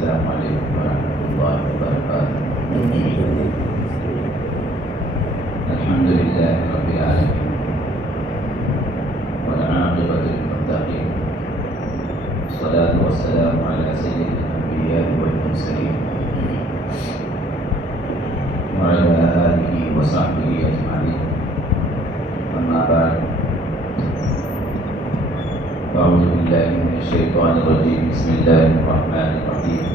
السلام علیکم ورحمۃ اللہ وبرکاتہ۔ الحمد للہ رب العالمین والعاقبۃ للمتقین، والصلاۃ والسلام علی سید الانبیاء والمرسلین وعلی آلہ وصحبہ اجمعین، اما بعد، اعوذ باللہ من الشیطان الرجیم، بسم اللہ الرحمن الرحیم۔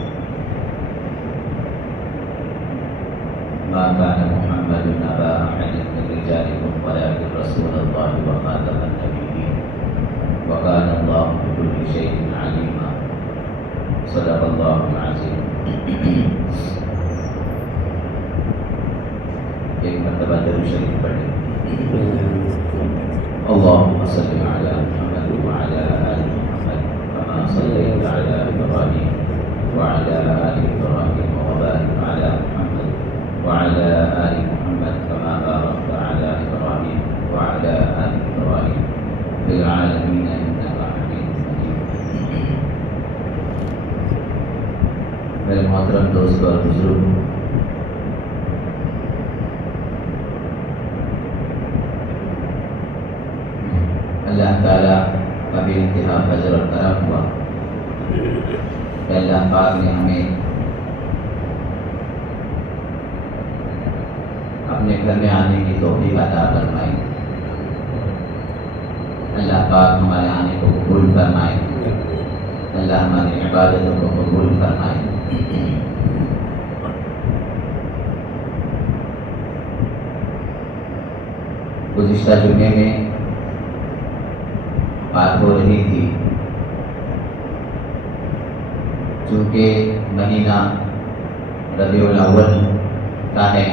ما كان محمد أبا أحد من رجالكم ولكن رسول الله وخاتم النبيين وكان الله بكل شيء عليما، صدق الله العظيم۔ ایک مرتبہ درود شریف پڑھیں۔ اللهم صل على محمد وعلى آل محمد كما صليت على إبراهيم وعلى آل إبراهيم وبارك على محمد وعلى آل محمد كما باركت على إبراهيم وعلى آل إبراهيم في العالمين إنك حميد مجيد۔ میرے محترم دوستوں اور بزرگوں، اللہ تعالیٰ کا بھی انتہا فضل اور کرم ہوا کہ اللہ پاک نے ہمیں اپنے گھر میں آنے کی توفیق عطا فرمائی۔ اللہ پاک ہمارے آنے کو قبول فرمائے، اللہ ہماری عبادتوں کو قبول فرمائے۔ گزشتہ جمعے میں بات ہو رہی تھی، چونکہ مہینہ ربیع الاول کا ہے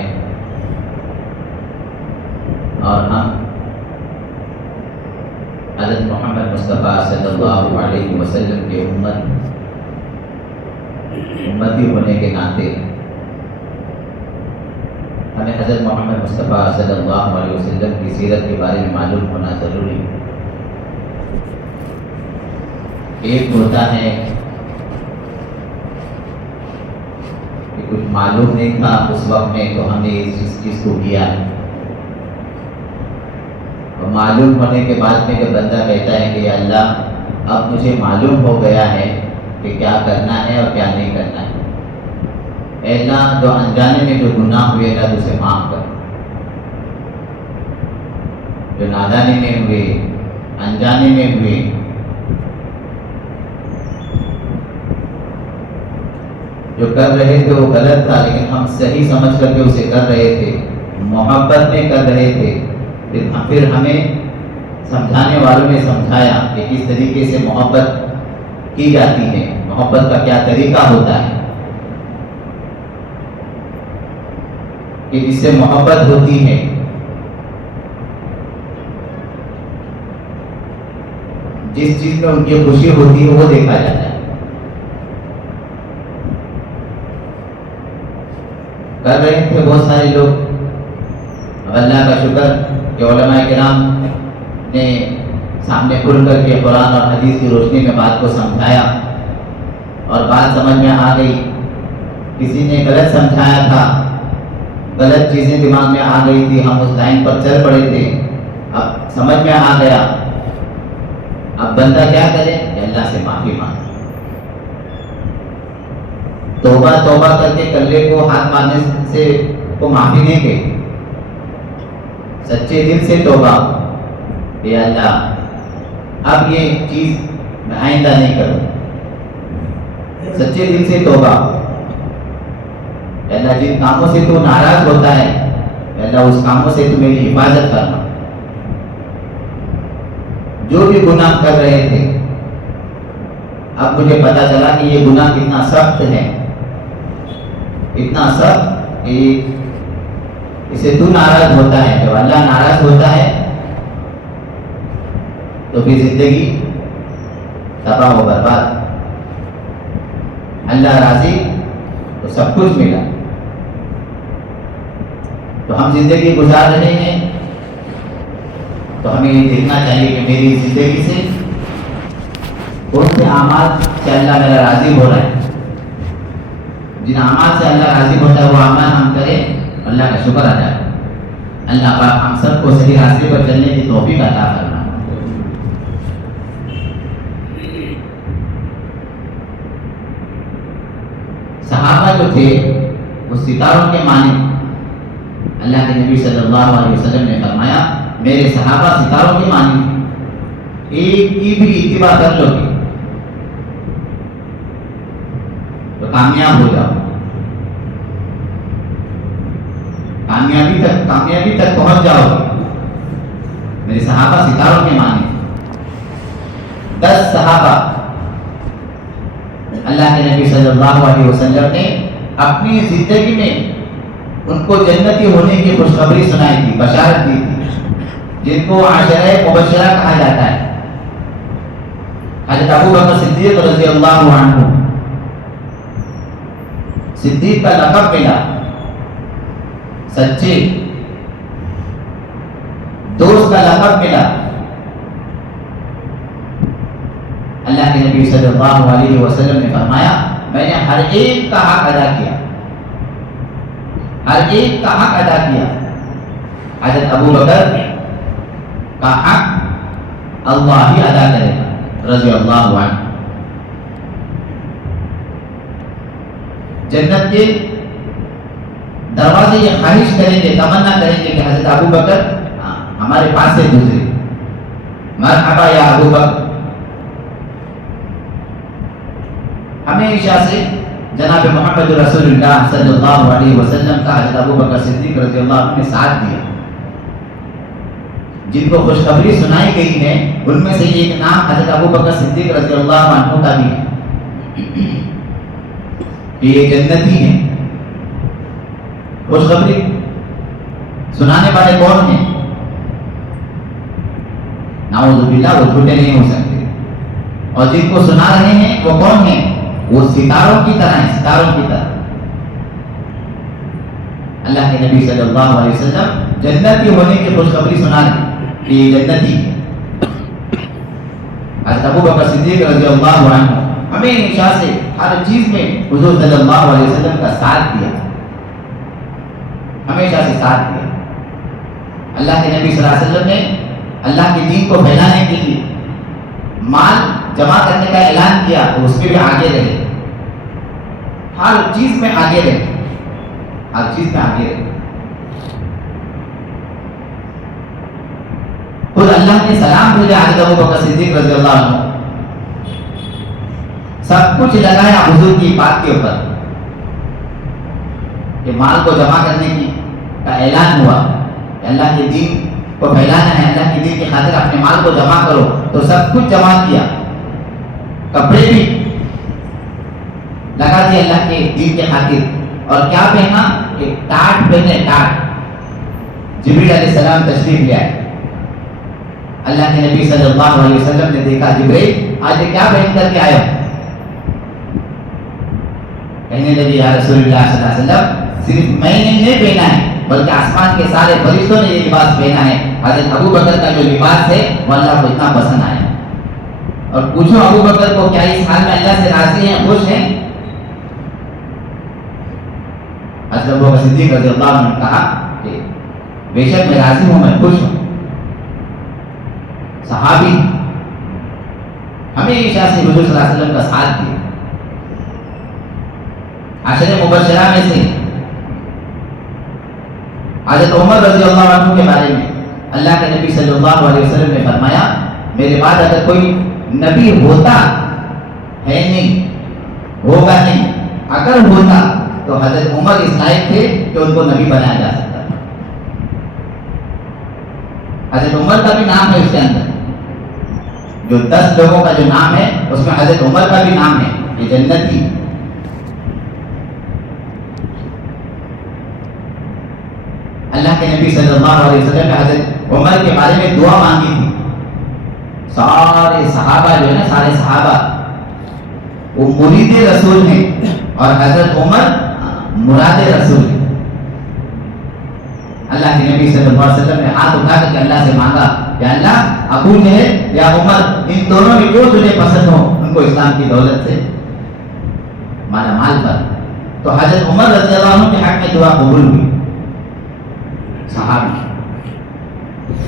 اور ہم حضرت محمد مصطفیٰ صلی اللہ علیہ وسلم کے امتی ہونے کے ناطے ہمیں حضرت محمد مصطفیٰ صلی اللہ علیہ وسلم کی سیرت کے بارے میں معلوم ہونا ضروری ہے۔ ایک ہوتا ہے کہ کچھ معلوم نہیں تھا اس وقت میں تو ہم نے اس چیز کو کیا، اور معلوم ہونے کے بعد میں کہ بندہ کہتا ہے کہ یا اللہ اب مجھے معلوم ہو گیا ہے کہ کیا کرنا ہے اور کیا نہیں کرنا ہے۔ اے اللہ جو انجانے میں جو گناہ ہوئے اللہ اسے معاف کر، جو نادانی میں ہوئے، انجانے میں ہوئے، جو کر رہے تھے وہ غلط تھا لیکن ہم صحیح سمجھ کر کے اسے کر رہے تھے، محبت میں کر رہے تھے، پھر ہمیں سمجھانے والوں نے سمجھایا کہ کس طریقے سے محبت کی جاتی ہے، محبت کا کیا طریقہ ہوتا ہے، کہ جس سے محبت ہوتی ہے جس چیز میں ان کی خوشی ہوتی ہے وہ دیکھا جاتا ہے۔ کر رہے تھے بہت سارے لوگ، اللہ کا شکر کہ علماء کرام نے سامنے کھل کر کے قرآن اور حدیث کی روشنی میں بات کو سمجھایا اور بات سمجھ میں آ گئی۔ کسی نے غلط سمجھایا تھا، غلط چیزیں دماغ میں آ گئی تھی، ہم اس لائن پر چل پڑے تھے، اب سمجھ میں آ گیا۔ اب بندہ کیا کرے کہ اللہ سے معافی مانگے، توبہ توبہ کر کے کلے کو ہاتھ مارنے سے کو معافی نہیں دے، سچے دل سے توبہ کہ اللہ اب یہ چیز میں آئندہ نہیں کروں، سچے دل سے توبہ۔ اللہ جن کاموں سے تو ناراض ہوتا ہے اللہ اس کاموں سے تو میری حفاظت کرنا۔ جو بھی گناہ کر رہے تھے اب مجھے پتا چلا کہ یہ گناہ کتنا سخت ہے، اتنا سخت کہ اسے تو ناراض ہوتا ہے، جب اللہ ناراض ہوتا ہے تو پھر زندگی تباہ و برباد، اللہ راضی تو سب کچھ ملا۔ تو ہم زندگی گزار رہے ہیں تو ہمیں یہ دیکھنا چاہیے کہ میری زندگی سے کون سے اعمال سے اللہ میرا راضی ہو رہا ہے، جن اعمال سے اللہ راضی ہوتا ہے وہ اعمال ہم کریں، اللہ کا شکر ادا کریں۔ اللہ پاک ہم سب کو صحیح راستے پر چلنے کی توفیق عطا فرمائے۔ صحابہ جو تھے وہ ستاروں کے مانند، اللہ کے نبی صلی اللہ علیہ وسلم نے فرمایا میرے صحابہ ستاروں کے مانند، ایک کی بھی اتباع کر لو گے تو کامیاب ہو جاؤ، کامیابی تک پہنچ جاؤ گے۔ میرے صحابہ ستاروں کے مانند۔ 10 صحابہ اللہ کے نبی صلی اللہ علیہ وسلم نے اپنی زندگی میں ان کو جنتی ہونے کی خوشخبری سنائی تھی، بشارت دی تھی، جن کو عشرہ مبشرہ کہا جاتا ہے۔ حضرت ابو بکر صدیق رضی اللہ عنہ، صدیق کا لقب ملا، سچے دوست کا لقب ملا۔ اللہ کے نبی صلی اللہ علیہ وسلم نے فرمایا میں نے ہر ایک کا حق ادا کیا، ہر ایک کا حق ادا کیا۔ حضرت ابو بکر کا حق اللہ ہی ادا کرے گا رضی اللہ عنہ۔ جنت کے دروازے یہ خواہش کریں گے، تمنا کریں گے کہ حضرت ابو بکر ہمارے پاس سے گزرے، مرحبا یا ابو بکر۔ ہمیشہ سے جناب محمد رسول اللہ صلی اللہ علیہ وسلم کا حضرت ابو بکر صدیق رضی اللہ عنہ نے ساتھ دیا۔ جن کو خوشخبری سنائی گئی ہے ان میں سے ایک نام حضرت ابو بکر صدیق رضی اللہ عنہ کا بھی ہے کہ یہ جنتی ہیں۔ خوشخبری سنانے والے کون ہیں؟ نعوذ باللہ وہ جھوٹے نہیں ہو سکتے، اور جن کو سنا رہے ہیں وہ کون ہیں؟ وہ ستاروں کی طرح ہیں، ستاروں کی طرح۔ اللہ کے نبی صلی اللہ علیہ وسلم جنتی ہونے کی خوشخبری سنا رہے کہ یہ جنتی ہے۔ حضرت ابو بکر صدیق رضی اللہ عنہ ہمیشہ سے ہر چیز میں حضور صلی اللہ علیہ وسلم کا ساتھ دیا، ہمیشہ سے ساتھ دیا۔ اللہ کے نبی صلی اللہ علیہ وسلم نے اللہ کے دین کو پھیلانے کے لیے مال جمع کرنے کا اعلان کیا تو اس میں بھی آگے رہے، ہر چیز میں آگے رہے، ہر چیز میں آگے رہے۔ خود اللہ نے سلام بھیجا حضرت ابو بکر صدیق رضی اللہ عنہ، سب کچھ لگایا حضور کی بات کے اوپر کہ مال کو جمع کرنے کی کا اعلان ہوا کہ اللہ کے دین کو پھیلانا ہے، اللہ کے دین کی خاطر اپنے مال کو جمع کرو، تو سب کچھ جمع کیا، کپڑے بھی لگا دیے اللہ کے دین کے خاطر، اور کیا پہنا کہ ٹاٹ پہنے، ٹاٹ۔ جبریل علیہ السلام تشریف لے آئے، اللہ کے نبی صلی اللہ علیہ وسلم نے دیکھا جبریل آج کیا پہن کر کے آئے ہو؟ کہنے لگے یا رسول اللہ صلی اللہ علیہ وسلم صرف میں نے نہیں پہنا ہے بلکہ آسمان کے سارے فرشتوں نے یہ لباس پہنا ہے۔ حضرت ابو بکر کا جو لباس ہے وہ اللہ کو اتنا پسند آیا، اور پوچھو ابو بکر کو کیا اس حال میں اللہ سے راضی ہیں، خوش ہیں؟ حضرت ابو بکر صدیق رضی اللہ عنہ نے کہا کہ بے شک میں راضی ہوں، میں خوش ہوں۔ صحابی ہمیشہ سے حضور صلی اللہ علیہ وسلم کا ساتھ دیا۔ عشرہ مبشرہ میں سے حضرت عمر رضی اللہ عنہ کے بارے میں اللہ کے نبی صلی اللہ علیہ وسلم نے فرمایا میرے بعد اگر کوئی نبی ہوتا ہے نہیں، ہوگا نہیں، اگر ہوتا تو حضرت عمر اس لائق تھے کہ ان کو نبی بنایا جا سکتا تھا۔ حضرت عمر کا بھی نام ہے اس کے اندر، جو 10 لوگوں کا جو نام ہے اس میں حضرت عمر کا بھی نام ہے، یہ جنتی۔ اللہ کے نبی صلی اللہ علیہ وسلم نے حضرت عمر کے بارے میں دعا مانگی تھی۔ سارے صحابہ جو ہے نا، سارے صحابہ وہ مرید رسول ہیں، اور حضرت عمر مراد رسول ہیں۔ اللہ کے نبی صلی اللہ علیہ وسلم نے ہاتھ اٹھا کر اللہ سے مانگا کہ اللہ ابو جہل یا عمر ان دونوں میں جو تجھے پسند ہو ان کو اسلام کی دولت سے مالا مال پر تو حضرت عمر رضی اللہ عنہ کے حق میں دعا قبول ہوئی صحابی.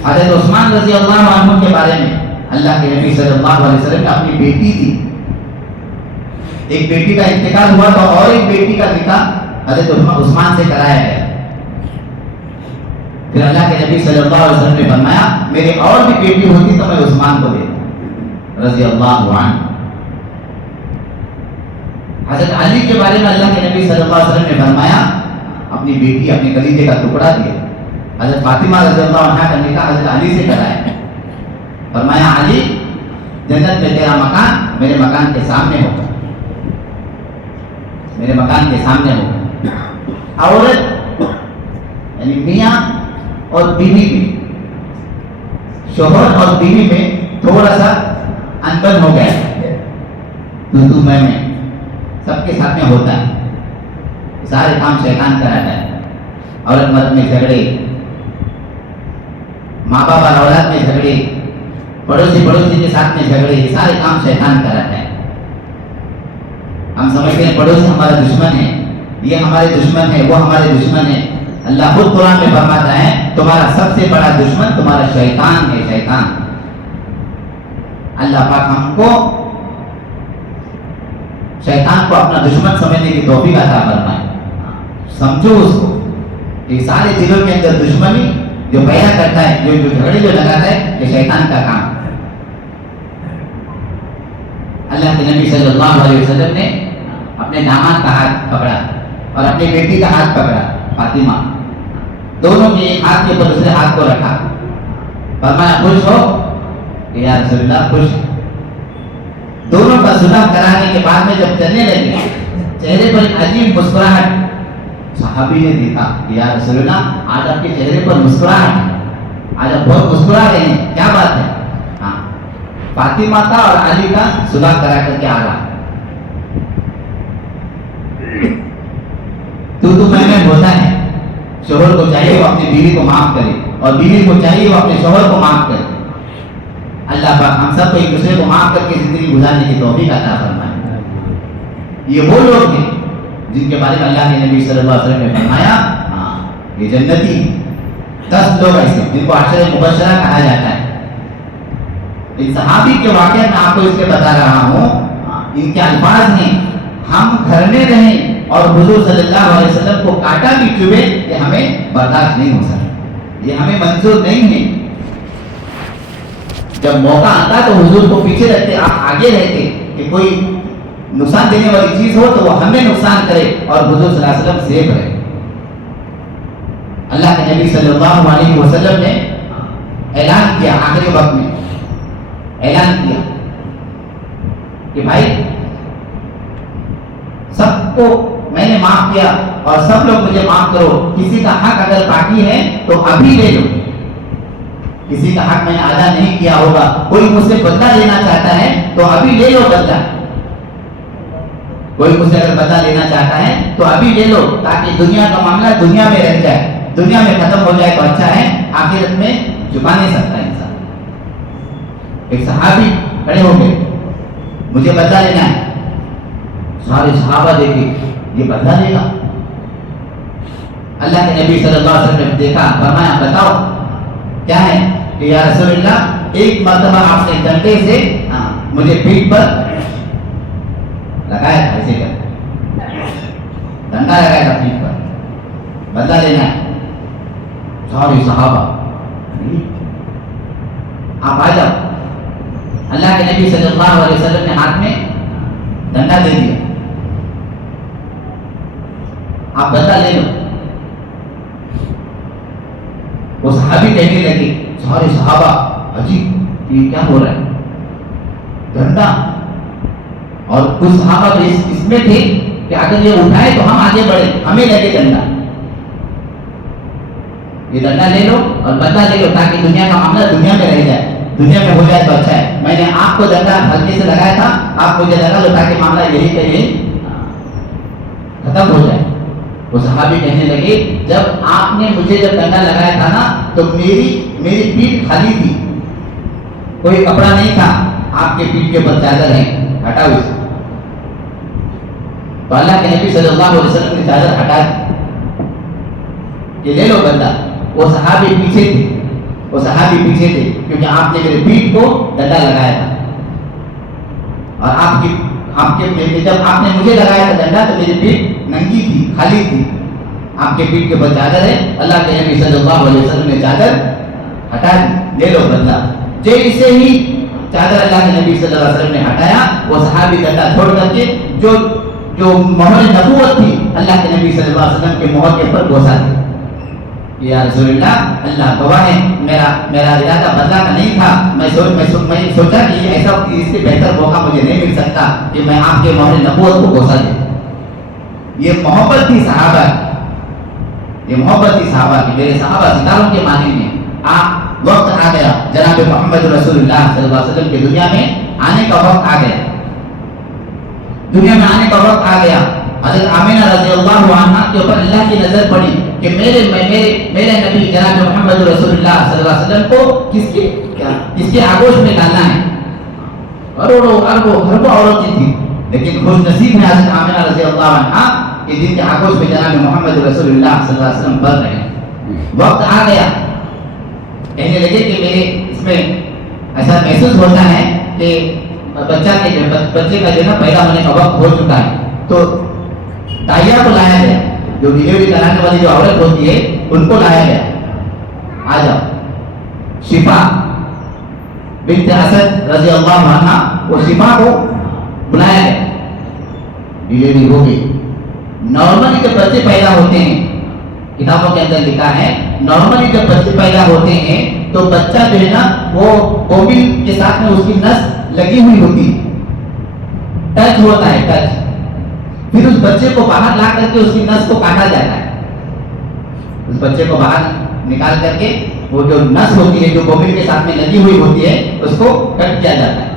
حضرت عثمان رضی اللہ عنہ کے بارے میں اللہ کے نبی صلی اللہ علیہ وسلم نے اپنی بیٹی تھی، ایک بیٹی کا انتقال ہوا تو اور ایک بیٹی کا نکاح حضرت عثمان سے کرایا گیا. پھر اللہ کے نبی صلی اللہ علیہ وسلم نے فرمایا میری اور بھی بیٹی ہوتی تو میں عثمان کو دیتا رضی اللہ عنہ. حضرت علی کے بارے میں اللہ کے نبی صلی اللہ علیہ وسلم نے فرمایا اپنی بیٹی اپنے کلیجے کا ٹکڑا دیا. حضرت فاطمہ رضی اللہ عنہ کا نکاح حضرت علی سے کرایا. فرمایا علی جنت میں تیرا مکان میرے مکان کے سامنے ہوگا، میرے مکان کے سامنے ہوگا. عورت یعنی میاں اور بیوی میں، شوہر اور بیوی میں تھوڑا سا انبن ہو گیا، تو میں سب کے ساتھ میں ہوتا ہے. سارے کام شیطان کراتا ہے. عورت مرد میں جھگڑے، ماں باپ اور اولاد میں جھگڑے، پڑوسی کے ساتھ میں جھگڑے، یہ سارے کام شیطان کراتا ہے. ہم سمجھتے ہیں پڑوسی ہمارا دشمن ہے، یہ ہمارے دشمن ہے، وہ ہمارے دشمن ہے. اللہ خود قرآن میں فرماتا ہے تمہارا سب سے بڑا دشمن تمہارا شیطان ہے، شیطان. اللہ پاک ہم کو شیطان کو اپنا دشمن سمجھنے کی توفیق عطا فرمائے. سمجھو اس کو کہ سارے دلوں کے اندر دشمنی جو پیدا کرتا ہے، جو جھگڑے جو لگاتا ہے، یہ شیطان کا کام. اللہ کے نبی صلی اللہ علیہ وسلم نے اپنے داماد کا ہاتھ پکڑا اور اپنی بیٹی کا ہاتھ پکڑا فاطمہ، دونوں کے ایک ہاتھ کے اوپر دوسرے ہاتھ کو رکھا. فرمایا خوش ہو کہ یا رسول اللہ خوش. دونوں کا صلح کرانے کے بعد میں جب چلنے لگے چہرے پر ایک عجیب مسکراہٹ. صحابی نے دیکھا کہ یا رسول اللہ آج آپ کے چہرے پر مسکراہٹ ہے، آج آپ بہت مسکرا رہے ہیں، کیا بات ہے؟ ہاں فاطمہ کا اور علی کا صلح کرا کر کے آ رہا. تو میں ہوتا ہے. شوہر کو چاہیے وہ اپنی بیوی کو معاف کرے اور بیوی کو چاہیے وہ اپنے شوہر کو معاف کرے. اللہ پاک ہم سب کو ایک دوسرے کو معاف کر کے زندگی گزارنے کی توفیق عطا فرمائے. یہ وہ لوگ ہیں جن کے بارے میں اللہ کے نبی صلی اللہ علیہ وسلم نے فرمایا یہ جنتی. 10 لوگ ایسے جن کو عشرہ مبشرہ کہا جاتا ہے. ان صحابی کے واقعات میں آپ کو اس لیے بتا رہا ہوں، ان کے الفاظ ہیں ہم گھر میں رہیں اور حضور صلی اللہ علیہ وسلم کو کاٹا بھی چبھے یہ ہمیں برداشت نہیں ہو سکتا، یہ ہمیں منظور نہیں ہے. جب موقع آتا تو حضور کو پیچھے رکھتے، آپ آگے رہتے کہ کوئی نقصان دینے والی چیز ہو تو وہ ہمیں نقصان کرے اور حضور صلی اللہ علیہ وسلم سیف رہے. اللہ کے نبی صلی اللہ علیہ وسلم نے اعلان کیا، آخری وقت میں اعلان کیا کہ بھائی سب کو میں نے معاف کیا اور سب لوگ مجھے معاف کرو. کسی کا حق اگر باقی ہے تو ابھی لے لو. کسی کا حق میں نے ادا نہیں کیا ہوگا، کوئی مجھ سے بدلہ لینا چاہتا ہے تو ابھی لے لو بدلہ. کوئی مجھ سے اگر بدلہ لینا چاہتا ہے تو ابھی لے لو تاکہ دنیا کا معاملہ دنیا میں رہ جائے، دنیا میں ختم ہو جائے تو اچھا ہے، آخرت میں چھپا نہیں سکتا انسان. ایک صحابی کھڑے ہو گئے مجھے بدلہ لینا ہے. سارے صحابہ دیکھے یہ بدلہ لے گا. اللہ کے نبی صلی اللہ علیہ وسلم نے دیکھا، فرمایا بتاؤ کیا ہے؟ کہ یا رسول اللہ ایک مرتبہ آپ نے ڈنڈے سے مجھے پیٹھ پر لگایا تھا، ایسے کر ڈنڈا لگایا تھا پیٹھ پر، بدلہ لینا ہے. سارے صحابہ آپ آ جاؤ. اللہ کے نبی صلی اللہ علیہ وسلم نے ہاتھ میں ڈنڈا دے دیا، آپ بدلہ لے لو. وہ صحابی کہنے لگے، سارے صحابہ عجیب یہ کیا ہو رہا ہے، ڈنڈا. اور کچھ صحابہ تو اس میں تھے کہ اگر یہ اٹھائے تو ہم آگے بڑھے، ہمیں لگے ڈنڈا. یہ ڈنڈا لے لو اور بدلہ لے لو تاکہ دنیا کا معاملہ دنیا میں رہ جائے، دنیا میں ہو جائے تو اچھا ہے. میں نے آپ کو ڈنڈا ہلکے سے لگایا تھا، آپ مجھے لگا لو تاکہ معاملہ یہی کہ یہی ختم ہو جائے. وہ صحابی کہنے لگے جب آپ نے مجھے جب ڈنڈا لگایا تھا نا تو میری پیٹھ خالی تھی، کوئی کپڑا نہیں تھا. آپ کے پیٹھ کے اوپر چادر ہے، ہٹاؤ اسے. تو اللہ کے نبی صلی اللہ علیہ وسلم نے چادر ہٹا دی کہ لے لو بدلہ. وہ صحابی پیچھے تھے کیونکہ آپ نے میرے پیٹھ کو ڈنڈا لگایا تھا اور آپ کے جب آپ نے مجھے لگایا تھا ڈنڈا تو میری پیٹھ ننگی تھی, خالی تھی. آپ کے پیٹھ کے اوپر چادر ہے. اللہ کے نبی صلی اللہ علیہ وسلم نے چادر ہٹا دی, لے لو بدلہ. جیسے ہی چادر اللہ کے نبی صلی اللہ علیہ وسلم نے ہٹایا, وہ صحابی ڈنڈا چھوڑ کر کے جو مہر نبوت تھی اللہ کے نبی صلی اللہ علیہ وسلم کے مہر کے اوپر گھوسا دی کہ یا رسول اللہ, اللہ گواہ ہے, میرا ارادہ بدلہ کا نہیں تھا. میں سوچا کہ یہ ایسا اس سے بہتر موقع مجھے نہیں مل سکتا کہ میں آپ کے مہر نبوت کو گھوسا دوں. یہ محبت تھی صحابہ کی میرے صحابہ ستاروں کے معنی میں. آپ وقت آ گیا جناب محمد رسول اللہ صلی اللہ علیہ وسلم کی دنیا میں آنے کا وقت آ گیا. حضرت آمینہ رضی اللہ عنہا کے اوپر اللہ کی نظر پڑی کہ میرے نبی جناب محمد رسول اللہ صلی اللہ علیہ وسلم کو کس کے آگوش میں ڈالنا ہے. کروڑوں اربوں خربوں عورتیں تھیں, لیکن خوش نصیب ہے حضرت آمینہ رضی اللہ عنہا کہ جن کے آگوش میں جناب محمد رسول اللہ صلی اللہ علیہ وسلم بڑھ رہے ہیں. وقت آ گیا, کہنے لگے کہ میرے اس میں ایسا محسوس ہوتا ہے کہ بچے کا جو ہے پیدا ہونے کا وقت ہو چکا ہے. تو دائیا کو لایا گیا, جو ڈلیوری کرانے والی جو عورت ہوتی ہے ان کو لایا گیا. آ جاؤ. شفا بنت اسد رضی اللہ عنہا, وہ شفا کو بلایا گیا. ڈلیوری ہو گئی. نارملی جب بچے پیدا ہوتے ہیں, کتابوں کے اندر لکھا ہے, نارملی جب بچے پیدا ہوتے ہیں تو بچہ جو ہے نا وہ بوبل کے ساتھ میں اس کی نس لگی ہوئی ہوتی, ٹچ ہوتا ہے, ٹچ. پھر اس بچے کو باہر لا کر کے اس کی نس کو کاٹا جاتا ہے. اس بچے کو باہر نکال کر کے وہ جو نس ہوتی ہے جو بوبل کے ساتھ میں لگی ہوئی ہوتی ہے اس کو کٹ کیا جاتا ہے.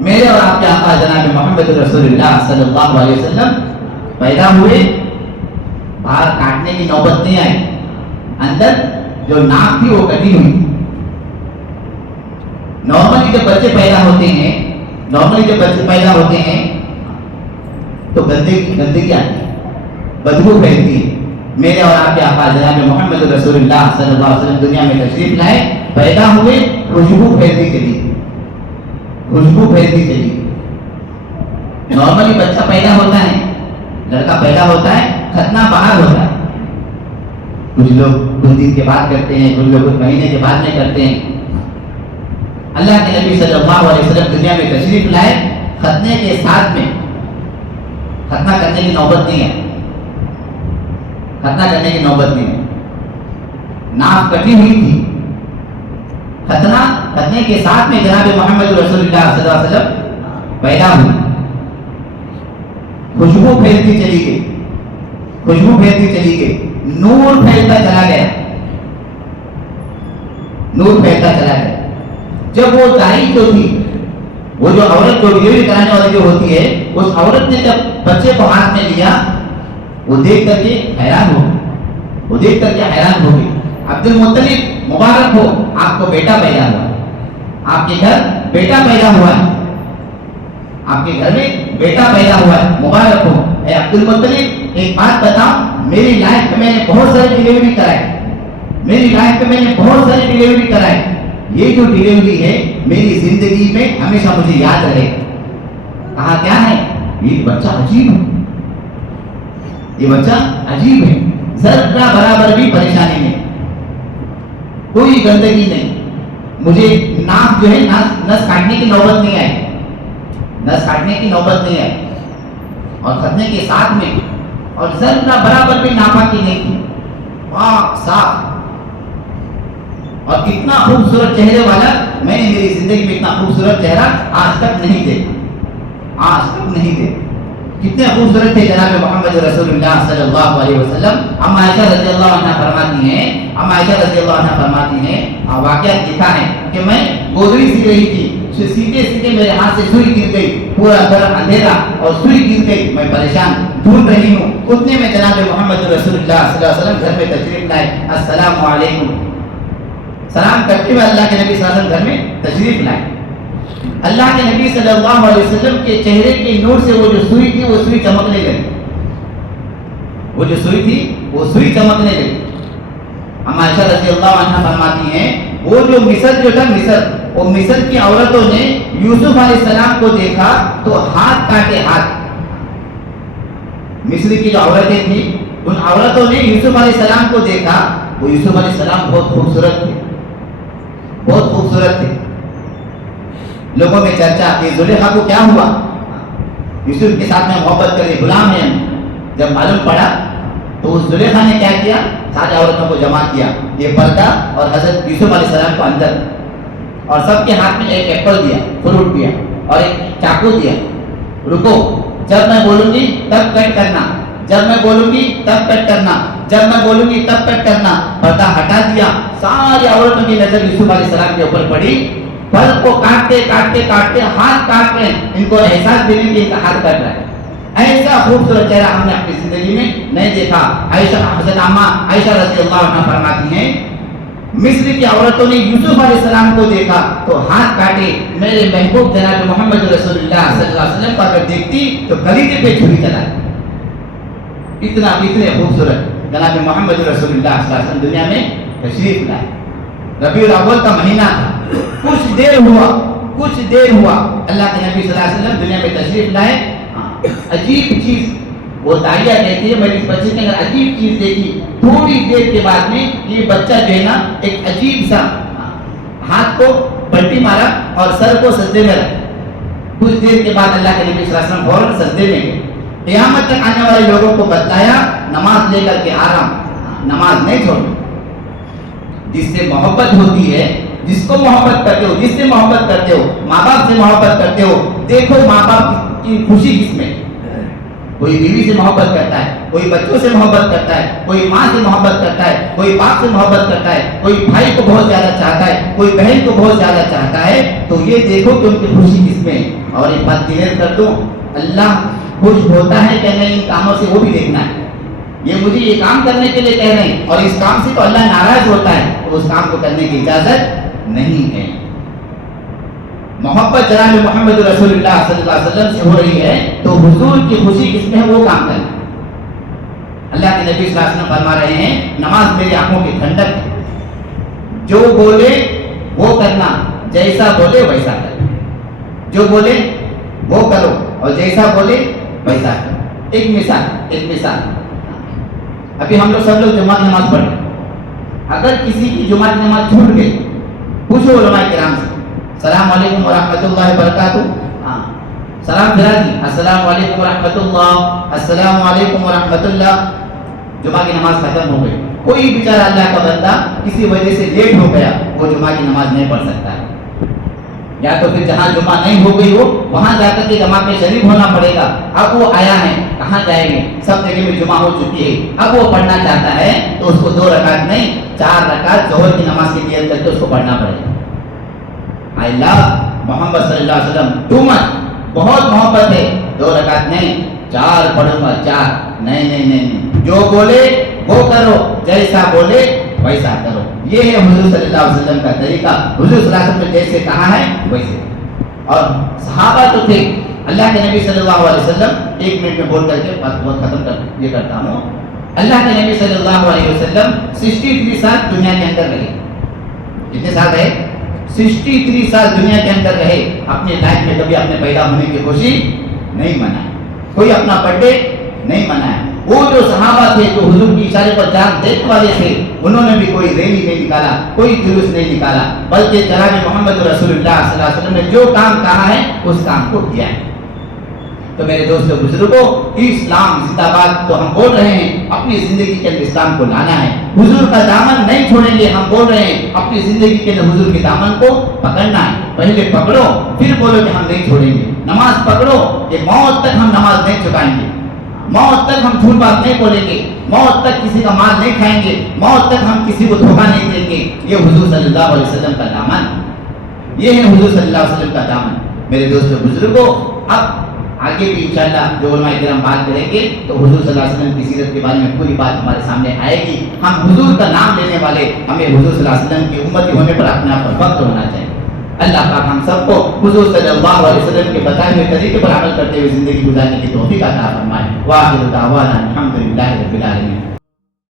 میرے اور آپ کے آقا جناب محمد رسول اللہ صلی اللہ علیہ وسلم پیدا ہوئے, باہر کاٹنے کی نوبت نہیں آئی. اندر جو ناک تھی وہ کٹی ہوئی. نارملی جب بچے پیدا ہوتے ہیں تو گندگی آتی ہے, بدبو پھیلتی ہے. میرے اور آپ کے آقا جناب محمد رسول اللہ صلی اللہ علیہ وسلم دنیا میں تشریف لائے, پیدا ہوئے, خوشبو پھیلتی چلی. نارملی بچہ پیدا ہوتا ہے, لڑکا پیدا ہوتا ہے, ختنہ باہر ہوتا ہے. کچھ لوگ کچھ دن کے بعد کرتے ہیں, کچھ لوگ کچھ مہینے کے بعد میں کرتے ہیں. اللہ کے نبی صلی اللہ علیہ وسلم دنیا میں تشریف لائے, ختنے کے ساتھ میں ختنہ کرنے کی نوبت نہیں ہے. ناک کٹی ہوئی تھی. ختنے کے ساتھ میں جناب محمد رسول اللہ صلی اللہ علیہ وسلم پیدا ہوئی. خوشبو پھیلتی چلی گئی. نور پھیلتا چلا گیا. جب وہ دائی جو تھی, وہ جو عورت جو ڈلیوری کرانے والی جو ہوتی ہے, اس عورت نے جب بچے کو ہاتھ میں لیا, وہ دیکھ کر کے حیران ہو گئی. عبد المطلب مبارک ہو, آپ کو بیٹا پیدا ہوا, آپ کے گھر بیٹا پیدا ہوا ہے, آپ کے گھر میں بیٹا پیدا ہوا ہے, مبارک ہو. اے عبد المطلب, ایک بات بتاؤ, میری لائف میں میں نے بہت ساری ڈلیوری کرائی. یہ جو ڈلیوری ہے میری زندگی میں ہمیشہ مجھے یاد رہے. کہا کیا ہے؟ یہ بچہ عجیب ہے, ذرہ برابر بھی پریشانی نہیں, کوئی گندگی نہیں. مجھے ناک جو ہے نس کاٹنے کی نوبت نہیں آئی, اور ختنے کے ساتھ میں اور ذرہ برابر بھی ناپاکی نہیں تھی, پاک صاف. اور اتنا خوبصورت چہرے والا میں نے میری زندگی میں اتنا خوبصورت چہرہ آج تک نہیں دیکھا. کتنے خوبصورت تھے جناب محمد رسول اللہ صلی اللہ علیہ وسلم. اما عائشہ رضی اللہ عنہ فرماتی ہیں, واقعات لکھا ہے کہ میں گودڑی سی رہی تھی, سیدھے میرے ہاتھ سے سوئی گر گئی, پورا گھر اندھیرا اور سوئی گر گئی, میں پریشان ڈھونڈ رہی ہوں. اتنے میں جناب محمد رسول اللہ صلی اللہ علیہ وسلم گھر میں تشریف لائے. السلام علیکم, سلام کرتے ہوئے اللہ کے نبی صلی اللہ علیہ وسلم گھر میں تشریف لائے. اللہ کے نبی صلی اللہ علیہ وسلم کے چہرے کے نور سے وہ جو سوئی تھی وہ سوئی چمکنے لگی، وہ جو سوئی تھی وہ سوئی چمکنے لگی۔ ہم عائشہ رضی اللہ عنہ فرماتی ہیں وہ جو مصر جو تھا وہ مصر کی عورتوں نے یوسف علیہ السلام کو دیکھا تو ہاتھ کاٹے ہاتھ۔ مصر کی جو عورتیں تھیں ان عورتوں نے یوسف علیہ السلام کو دیکھا، وہ یوسف علیہ السلام بہت خوبصورت تھے، بہت خوبصورت تھے۔ لوگوں میں چرچا کہ زلیخا کو کیا ہوا، یوسف کے ساتھ میں محبت کرے غلام ہیں۔ جب معلوم پڑا تو اس زلیخا نے کیا کیا، ساری عورتوں کو جمع کیا، یہ پردہ اور حضرت یوسف علیہ السلام کو اندر، اور سب کے ہاتھ میں ایک ایپل دیا، فروٹ دیا اور ایک چاقو دیا۔ رکو، جب میں بولوں گی تب کٹ کرنا، جب میں بولوں گی تب کٹ کرنا، جب میں بولوں گی تب کٹ کرنا۔ پردہ ہٹا دیا، ساری عورتوں کی نظر یوسف علیہ السلام کے اوپر پڑی۔ پھل کو کاٹتے کاٹتے کاٹتے ہاتھ کاٹ رہے ہیں، ان کو احساس دینے کے ان کا ہاتھ کٹ رہا ہے۔ ایسا خوبصورت چہرہ ہم نے اپنی زندگی میں نہیں دیکھا۔ عائشہ حضرت عامہ عائشہ رضی اللہ عنہ فرماتی ہیں مصر کی عورتوں نے یوسف علیہ السلام کو دیکھا تو ہاتھ کاٹے، میرے محبوب جناب محمد رسول اللہ صلی اللہ علیہ وسلم کو اگر دیکھتی تو کلیجے پہ چھری چلاتی۔ اتنے خوبصورت جناب محمد رسول اللہ صلی اللہ علیہ وسلم دنیا میں تشریف لائے۔ ربیع الاول کا مہینہ تھا، کچھ دیر ہوا اللہ کے نبی صلی اللہ علیہ وسلم دنیا میں تشریف لائے۔ عجیب چیز وہ داعیہ کہتی ہے، میں نے اس بچے کے اندر عجیب چیز دیکھی۔ تھوڑی دیر کے بعد میں یہ بچہ جو ہے نا ایک عجیب سا ہاتھ کو پلٹی مارا اور سر کو سجدے میں رکھا۔ کچھ دیر کے بعد اللہ کے نبی صلی اللہ علیہ وسلم فوراً سجدے میں گئے۔ قیامت تک آنے والے لوگوں کو بتلایا نماز لے کر کے آرام، نماز نہیں چھوڑو۔ جس سے محبت ہوتی ہے، جس کو محبت کرتے ہو، جس سے محبت کرتے ہو، ماں باپ سے محبت کرتے ہو، دیکھو ماں باپ کی خوشی کس میں۔ کوئی بیوی سے محبت کرتا ہے، کوئی بچوں سے محبت کرتا ہے، کوئی ماں سے محبت کرتا ہے، کوئی باپ سے محبت کرتا ہے، کوئی بھائی کو بہت زیادہ چاہتا ہے، کوئی بہن کو بہت زیادہ چاہتا ہے، تو یہ دیکھو کہ ان کی خوشی کس میں۔ اور ایک بات کلیئر کر دوں، اللہ خوش ہوتا ہے کہ نہیں ان کاموں سے وہ بھی دیکھنا ہے۔ یہ مجھے یہ کام کرنے کے لیے کہہ رہے ہیں اور اس کام سے تو اللہ ناراض ہوتا ہے، تو اس کام کو کرنے کی اجازت نہیں ہے۔ محبت جناب محمد رسول اللہ صلی اللہ علیہ وسلم سے ہو رہی ہے تو حضور کی خوشی کس میں ہے وہ کام کرنا۔ اللہ کے نبی صلی اللہ علیہ وسلم فرما رہے ہیں نماز میری آنکھوں کی ٹھنڈک ہے، جو بولے وہ کرنا، جیسا بولے ویسا کرو، جو بولے وہ کرو اور جیسا بولے ویسا کرو۔ ایک مثال ابھی ہم لوگ سب لوگ جمعہ کی نماز پڑھ رہے ہیں، اگر کسی کی جمعہ کی نماز چھوٹ گئی پوچھو علماء کرام سے السلام علیکم ورحمۃ اللہ وبرکاتہ، سلام پھرا دی السلام علیکم ورحمۃ اللہ، السلام علیکم ورحمۃ اللہ، جمعہ کی نماز ختم ہو گئی۔ کوئی بیچارہ اللہ کا بندہ کسی وجہ سے لیٹ ہو گیا، وہ جمعہ کی نماز نہیں پڑھ سکتا ہے، یا تو پھر جہاں جمعہ نہیں ہو گئی ہو وہاں جا کر کے جماعت میں شریک ہونا پڑے گا۔ اب وہ آیا ہے، کہاں جائیں گے، سب جگہ میں جمعہ ہو چکی ہے، اب وہ پڑھنا چاہتا ہے تو اس کو 2 رکعت نہیں 4 رکعت ظہر کی نماز کی نیت کر کے اس کو پڑھنا پڑے گا۔ I love محمد صلی اللہ علیہ وسلم ٹو مچ، بہت محبت ہے، 2 رکعت نہیں 4 پڑھوں گا 4، نہیں، جو بولے وہ کرو، جیسا بولے ویسا کرو۔ یہ ہے حضور صلی اللہ علیہ وسلم کا طریقہ، حضور صلی اللہ علیہ وسلم نے جیسے کہا ہے ویسے۔ اور صحابہ تو تھے، اللہ کے نبی صلی اللہ علیہ وسلم 1 منٹ میں بول کر کے بات ختم کرتا ہوں۔ اللہ کے نبی صلی اللہ علیہ وسلم 63 سال دنیا کے اندر رہے۔ کتنے سال رہے؟ 63 سال دنیا کے اندر رہے، اپنی لائف میں کبھی اپنے پیدا ہونے کی خوشی نہیں منائی، کوئی اپنا برتھ ڈے نہیں منایا۔ وہ جو صحابہ تھے جو حضور کی اشارے پر جان دینے والے تھے، انہوں نے بھی کوئی ریلی نہیں نکالا، کوئی جلوس نہیں نکالا، بلکہ جناب محمد رسول اللہ صلی اللہ علیہ وسلم نے جو کام کہا ہے اس کام کو کیا ہے۔ تو میرے دوستوں بزرگوں، اسلام زندہ باد تو ہم بول رہے ہیں، اپنی زندگی کے اندر اسلام کو لانا ہے، حضور کا دامن نہیں چھوڑیں گے، ہم بول رہے ہیں اپنی زندگی کے اندر حضور کے دامن کو پکڑنا ہے۔ پہلے پکڑو پھر بولو کہ ہم نہیں چھوڑیں گے، نماز پکڑو کہ موت تک ہم نماز نہیں چکائیں گے، موت تک ہم جھوٹ بات نہیں بولیں گے، موت تک کسی کا مال نہیں کھائیں گے، موت تک ہم کسی کو دھوکہ نہیں دیں گے۔ یہ حضور صلی اللہ علیہ وسلم کا دامن، یہ ہے حضور صلی اللہ علیہ وسلم کا دامن۔ میرے دوستوں بزرگوں، اب آگے بھی انشاءاللہ جو علماء کرام بات کریں گے تو حضور صلی اللہ علیہ وسلم کی سیرت کے بارے میں پوری بات ہمارے سامنے آئے گی۔ ہم حضور کا نام لینے والے، ہمیں حضور صلی اللہ علیہ وسلم کی امتی ہونے پر اپنے آپ پر فخر ہونا چاہیے۔ اللہ پاک ہم سب کو حضور صلی اللہ علیہ وسلم کے بتائے ہوئے طریقے پر عمل کرتے ہوئے زندگی گزارنے کی توفیق عطا فرمائے۔ وآخر دعوانا الحمدللہ رب العالمین۔